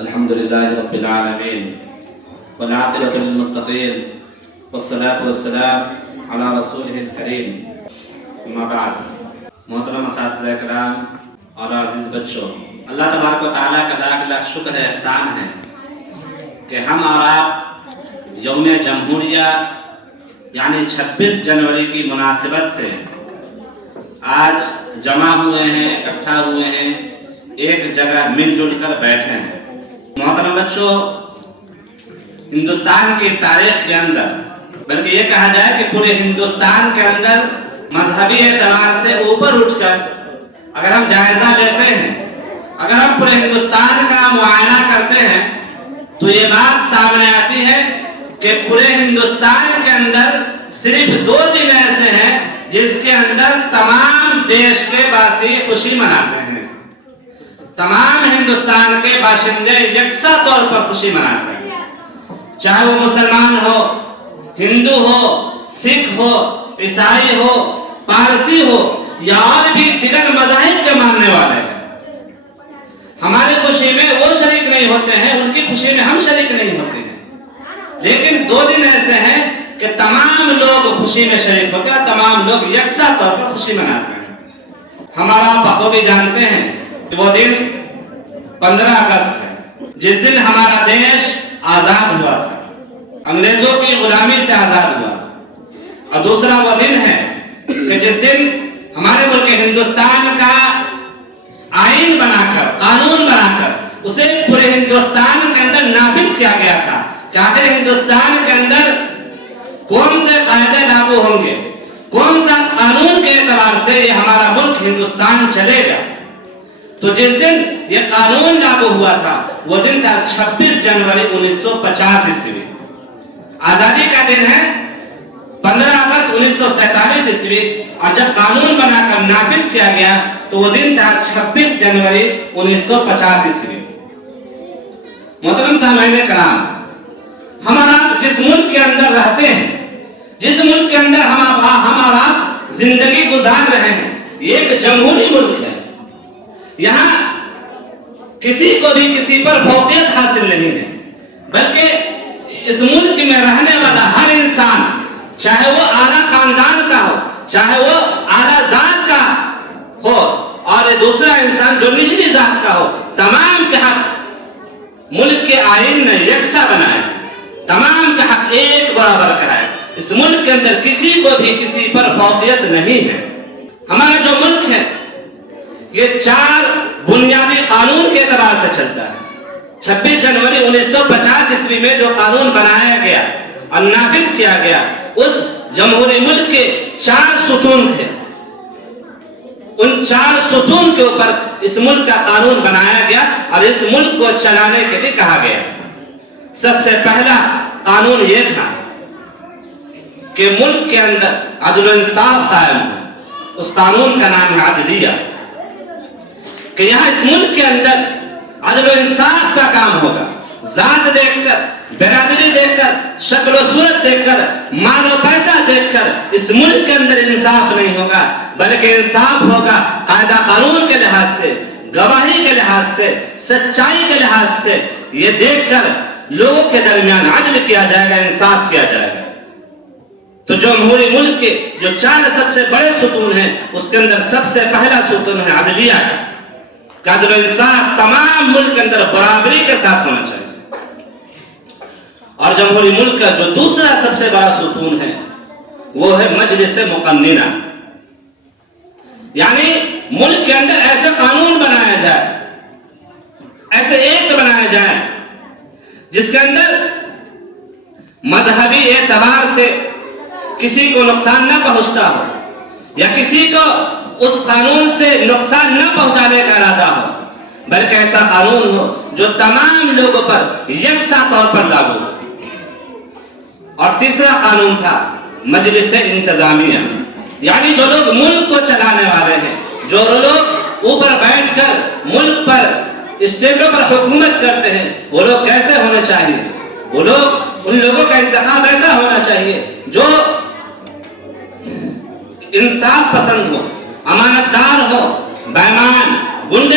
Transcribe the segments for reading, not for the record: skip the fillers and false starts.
الحمد لله رب العالمين والعاقبة للمتقين والصلاة والسلام على رسوله الكريم اما بعد. محترم اساتذہ کرام اور عزیز بچوں، اللہ تبارک و تعالیٰ کا لاکھ لاکھ شکر ہے، احسان ہے کہ ہم اور آپ یوم جمہوریہ یعنی 26 جنوری کی مناسبت سے آج جمع ہوئے ہیں، اکٹھا ہوئے ہیں، ایک جگہ مل جل کر بیٹھے ہیں. محترم بچوں، ہندوستان کی تاریخ کے اندر بلکہ یہ کہا جائے کہ پورے ہندوستان کے اندر مذہبی اعتبار سے اوپر اٹھ کر اگر ہم جائزہ لیتے ہیں، اگر ہم پورے ہندوستان کا معائنہ کرتے ہیں تو یہ بات سامنے آتی ہے کہ پورے ہندوستان کے اندر صرف 2 دن ایسے ہیں جس کے اندر تمام دیش کے باسی خوشی مناتے ہیں، تمام ہندوستان کے باشندے یکساں طور پر خوشی مناتے ہیں، چاہے وہ مسلمان ہو، ہندو ہو، سکھ ہو، عیسائی ہو، پارسی ہو یا اور بھی دیگر مذاہب کے ماننے والے ہیں. ہماری خوشی میں وہ شریک نہیں ہوتے ہیں، ان کی خوشی میں ہم شریک نہیں ہوتے ہیں، لیکن 2 دن ایسے ہیں کہ تمام لوگ خوشی میں شریک ہوتے ہیں، تمام لوگ یکساں طور پر خوشی مناتے ہیں. ہمارا بخوبی جانتے ہیں کہ وہ دن 15 اگست ہے، جس دن ہمارا دیش آزاد ہوا تھا، انگریزوں کی غلامی سے آزاد ہوا تھا. اور دوسرا وہ دن ہے کہ جس دن ہمارے ملک ہندوستان کا آئین بنا کر، قانون بنا کر اسے پورے ہندوستان کے اندر نافذ کیا گیا تھا کہ آخر ہندوستان کے اندر کون سے قاعدے لاگو ہوں گے، کون سا قانون کے اعتبار سے یہ ہمارا ملک ہندوستان چلے گا. تو جس دن یہ قانون لاگو ہوا تھا وہ دن تھا 26 جنوری 1950 عیسوی. آزادی کا دن ہے 15 اگست 1947 عیسوی، اور جب قانون بنا کر نافذ کیا گیا تو وہ دن تھا 26 جنوری 1950 عیسوی. محترم سامعین کرام، ہمارا جس ملک کے اندر رہتے ہیں، جس ملک کے اندر ہمارا زندگی گزار رہے ہیں، یہ ایک جمہوری ملک ہے. یہاں کسی کو بھی کسی پر فوقیت حاصل نہیں ہے، بلکہ اس ملک میں رہنے والا ہر انسان، چاہے وہ اعلیٰ خاندان کا ہو، چاہے وہ اعلیٰ ذات کا ہو، اور دوسرا انسان جو نچلی ذات کا ہو، تمام کے حق ملک کے آئین نے یکساں بنائے، تمام کے حق ایک برابر کرائے. اس ملک کے اندر کسی کو بھی کسی پر فوقیت نہیں ہے. ہمارا جو ملک ہے یہ 4 بنیادی قانون کے اعتبار سے چلتا ہے. 26 جنوری 1950 عیسوی میں جو قانون بنایا گیا اور نافذ کیا گیا، اس جمہوری ملک کے 4 ستون تھے. ان 4 ستون کے اوپر اس ملک کا قانون بنایا گیا اور اس ملک کو چلانے کے لیے کہا گیا. سب سے پہلا قانون یہ تھا کہ ملک کے اندر عدل و انصاف قائم ہو. اس قانون کا نام ہے عدلیہ، کہ یہاں اس ملک کے اندر عدل و انصاف کا کام ہوگا. ذات دیکھ کر، برادری دیکھ کر، شکل و صورت دیکھ کر، مال و پیسہ دیکھ کر اس ملک کے اندر انصاف نہیں ہوگا، بلکہ انصاف ہوگا قاعدہ قانون کے لحاظ سے، گواہی کے لحاظ سے، سچائی کے لحاظ سے. یہ دیکھ کر لوگوں کے درمیان عدل کیا جائے گا، انصاف کیا جائے گا. تو جمہوری ملک کے جو 4 سب سے بڑے ستون ہیں، اس کے اندر سب سے پہلا ستون ہے عدلیہ کا. عدل و انصاف تمام ملک کے اندر برابری کے ساتھ ہونا چاہیے. اور جمہوری ملک کا جو دوسرا سب سے بڑا ستون ہے وہ ہے مجلس مقننہ، یعنی ملک کے اندر ایسے قانون بنایا جائے، ایسے ایکٹ بنایا جائے جس کے اندر مذہبی اعتبار سے کسی کو نقصان نہ پہنچتا ہو، یا کسی کو اس قانون سے نقصان نہ پہنچانے کا ارادہ ہو، بلکہ ایسا قانون ہو جو تمام لوگوں پر یکساں طور پر لاگو ہو. اور تیسرا قانون تھا مجلس انتظامیہ، یعنی جو لوگ ملک کو چلانے والے ہیں، جو لوگ اوپر بیٹھ کر ملک پر اسٹیجوں پر حکومت کرتے ہیں، وہ لوگ کیسے ہونے چاہیے؟ وہ لوگ، ان لوگوں کا انتخاب ایسا ہونا چاہیے جو انصاف پسند ہو، امانت دار ہو، بےایمان گنڈے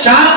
4